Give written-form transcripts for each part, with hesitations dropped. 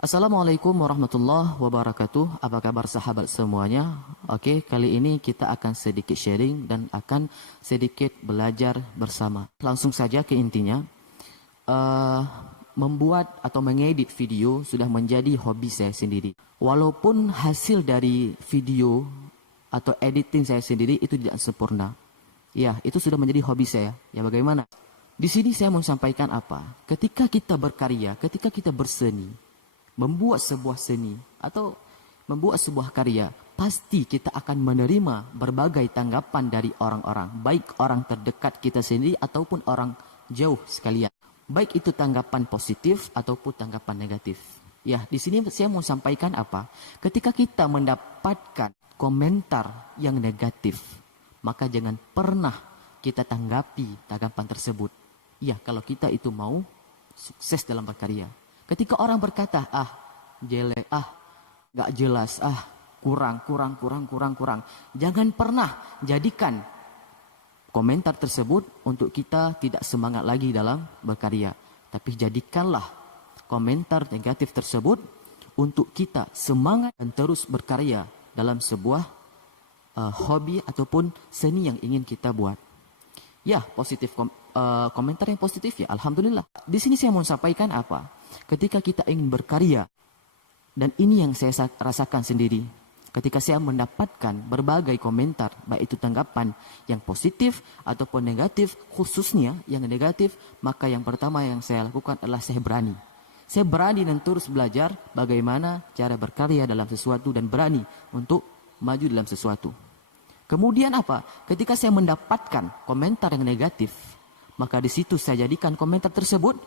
Assalamualaikum warahmatullahi wabarakatuh. Apa kabar sahabat semuanya? Oke, kali ini kita akan sedikit sharing dan akan sedikit belajar bersama. Langsung saja ke intinya. Membuat atau mengedit video sudah menjadi hobi saya sendiri. Walaupun hasil dari video atau editing saya sendiri itu tidak sempurna. Ya, itu sudah menjadi hobi saya. Ya, bagaimana? Di sini saya mau sampaikan apa? Ketika kita berkarya, ketika kita berseni, membuat sebuah seni atau membuat sebuah karya, pasti kita akan menerima berbagai tanggapan dari orang-orang, baik orang terdekat kita sendiri ataupun orang jauh sekalian. Baik itu tanggapan positif ataupun tanggapan negatif. Ya, di sini saya mau sampaikan apa? Ketika kita mendapatkan komentar yang negatif, maka jangan pernah kita tanggapi tanggapan tersebut. Ya, kalau kita itu mau sukses dalam berkarya. Ketika orang berkata, jelek, gak jelas, kurang. Jangan pernah jadikan komentar tersebut untuk kita tidak semangat lagi dalam berkarya. Tapi jadikanlah komentar negatif tersebut untuk kita semangat dan terus berkarya dalam sebuah hobi ataupun seni yang ingin kita buat. Ya, positif komentar yang positif ya, alhamdulillah. Di sini saya mau sampaikan apa? Ketika kita ingin berkarya, dan ini yang saya rasakan sendiri, ketika saya mendapatkan berbagai komentar, baik itu tanggapan yang positif ataupun negatif, khususnya yang negatif, maka yang pertama yang saya lakukan adalah saya berani. Saya berani dan terus belajar bagaimana cara berkarya dalam sesuatu dan berani untuk maju dalam sesuatu. Kemudian apa? Ketika saya mendapatkan komentar yang negatif, maka di situ saya jadikan komentar tersebut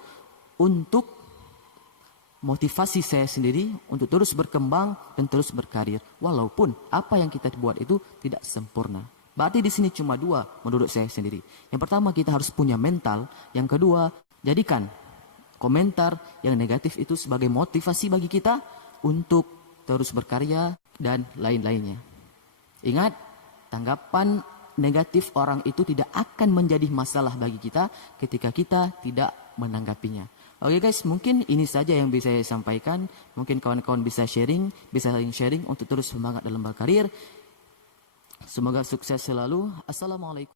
untuk motivasi saya sendiri untuk terus berkembang dan terus berkarir. Walaupun apa yang kita buat itu tidak sempurna. Berarti di sini cuma dua menurut saya sendiri. Yang pertama, kita harus punya mental. Yang kedua, jadikan komentar yang negatif itu sebagai motivasi bagi kita untuk terus berkarya dan lain-lainnya. Ingat, tanggapan negatif orang itu tidak akan menjadi masalah bagi kita ketika kita tidak menanggapinya. Oke guys, mungkin ini saja yang bisa saya sampaikan. Mungkin kawan-kawan bisa saling sharing untuk terus semangat dalam berkarir. Semoga sukses selalu. Assalamualaikum.